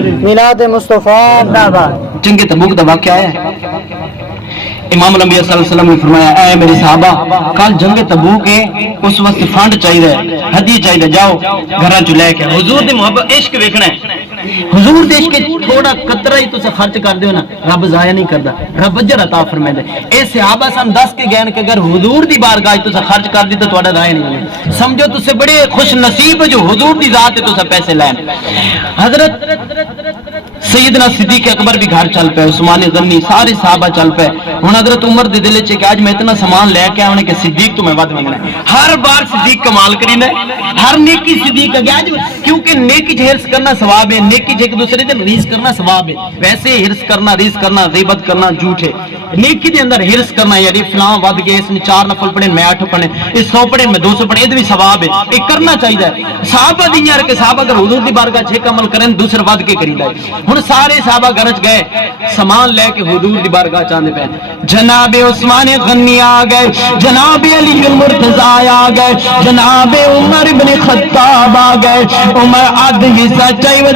میلاد مصطفیٰ جنگ تبوک کا واقعہ ہے۔ امام الانبیاء صلی اللہ علیہ وسلم نے فرمایا اے میرے صحابہ کل جنگ تبوک ہے، اس وقت فنڈ چاہیے، ہدیہ چاہیے، جاؤ گھراں چ لے کے حضور دی محبت عشق ویکھنا ہے۔ حضور دے عشق تھوڑا قطرہ ہی تسا خرچ کر دیو نا، رب ضائع نہیں کردا، رب اجر عطا فرمائے دے۔ اے صحابہ سن دس کے گئے کہ اگر حضور دی بارگاہ تسا خرچ کر دی تو تہاڈا ضائع نہیں ہونا، سمجھو تسے بڑے خوش نصیب جو حضور دی ذات تے تسا پیسے لین۔ حضرت سیدنا صدیق اکبر بھی گھر چل پے، عثمان غنی سارے صحابہ چل پے۔ ہن حضرت عمر دے دل وچ کہ اج میں اتنا سامان لے کے آونے کہ صدیق تو میں ود منگنا ہے۔ ہر بار صدیق کمال کرینا ہے، ہر نیکی صدیق اگے اج، کیونکہ نیکی ہرس کرنا ثواب ہے، نیکی ایک دوسرے دے ریس کرنا ثواب ہے۔ ویسے ہرس کرنا، ریس کرنا، غیبت کرنا جھوٹ ہے۔ نیکی دے اندر ہرس کرنا یعنی فلاں ود گئے، اس نے 4 نفل پڑھے میں 8 پڑھے، اس 100 پڑھے میں 200 پڑھے، یہ بھی ثواب ہے، یہ کرنا چاہیے۔ صحابہ دی یار کہ صحابہ اگر حضور دی بارگاہ 6 عمل کریں دوسرے ود کے کریدا ہے۔ ہن سارے صحابہ گھر چ گئے، سامان لے کے حضور دی بارگاہ چاندے پے، جناب عثمان غنی آ گئے، جناب علی المرتضی آ گئے، جناب عمر بن خطاب آ گئے، عمر آدھ حصہ چاہیے